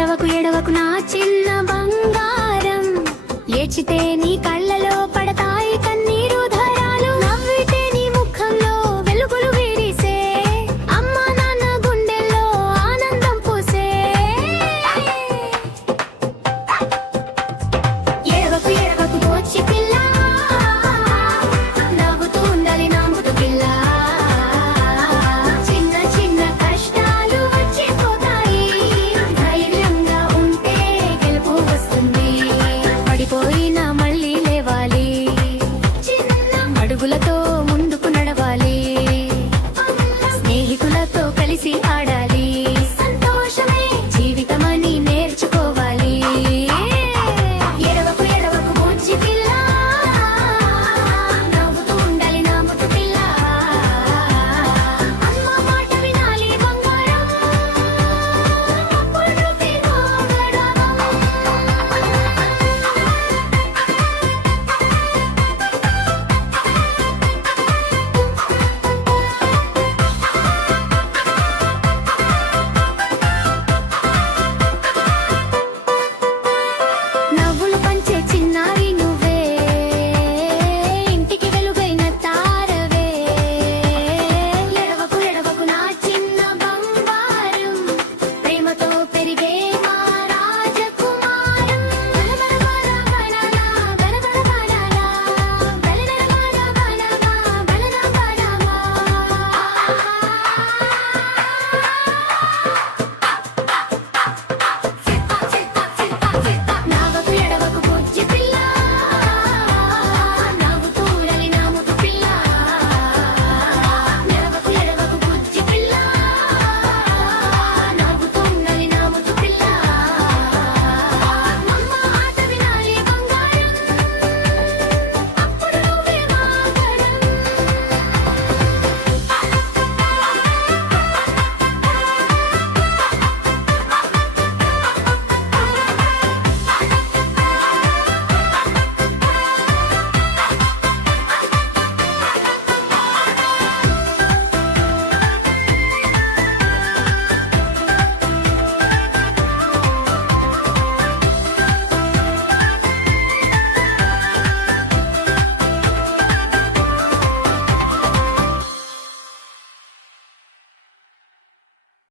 ఎడవకు ఎడవకు నా చిన్న బంగారం, ఏడ్చితే నీ కళ్ళలో పడతాయి కన్నీరు ధారాలు, నవ్వితే నీ ముఖంలో వెలుగులు విరిసే, అమ్మా నాన్న గుండెల్లో ఆనందం పూసే. ఎడవకు ఎడవకు బొచ్చి పిల్ల, నవ్వుతూ ఉండాలి నా ముద్దు పిల్ల. చిన్న చిన్న కష్టాలు వచ్చిపోతాయి, ధైర్యంగా ఉంటే గెలుపు వస్తుంది. పడిపోయినా మళ్ళీ లేవాలి, చిన్న అడుగులతో